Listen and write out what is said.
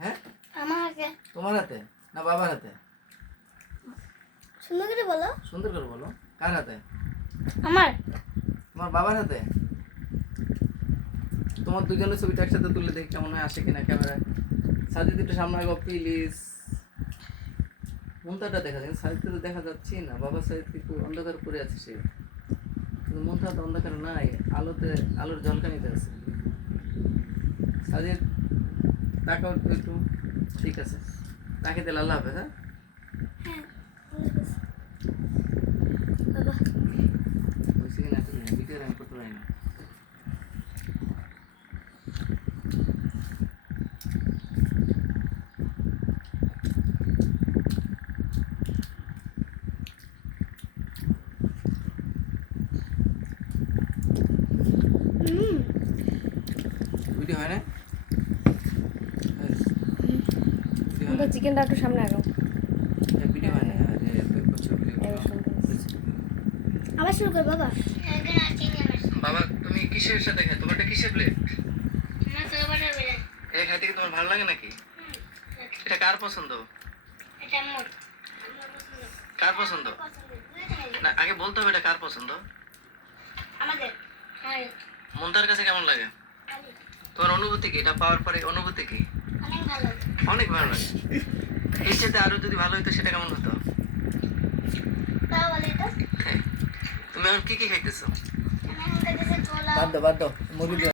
হ্যাঁ আমার হাতে। তোমার হাতে না বাবার হাতে? সুন্দর করে বলো। সুন্দর করে বলো। কার হাতে? আমার। তোমার বাবার হাতে? তোমার দুজনের ছবিটা একসাথে তুলে দেখি কেমন হয়, আসে কিনা ক্যামেরায়। সাজিদ একটু সামনে আগো প্লিজ। মুন্তাটা দেখা যায়, সাজিদকে তো দেখা যাচ্ছে না। বাবা সাজিদ কিন্তু অন্ধকার পড়ে আছে সে, কিন্তু মুন্তা তো অন্ধকার নাই, আলোতে আলোর ঝলকানিতে আছে। সাজিদ তাকাও একটু একটু। ঠিক আছে, তাকে দিলে আল্লাহ হাফেজ। হ্যাঁ হ্যাঁ বাবা। বুঝছি কিনা ভিডিও আমি করতে পারি না। ভিডিও হয় না? চিকেনটা একটু সামনে আগাও। ভিডিও হয় না যে বছর আবার শুরু কর বাবা। বাবা তুমি কিসের সাথে খাও? তোমারটা কিসের প্লেট? এই খাইতে কি তোমার ভালো লাগে নাকি? এটা কার পছন্দ? কার পছন্দ? না আগে বলতে হবে এটা কার পছন্দ। মন্তার কাছে কেমন লাগে? তোমার অনুভূতি কি? এটা পাওয়ার পরে অনুভূতি কি? অনেক ভালো লাগে। এর সাথে আরো যদি ভালো হতো সেটা কেমন হতো? হ্যাঁ। তুমি এখন কি কি খাইতেছো? বাদ দাও মুরগি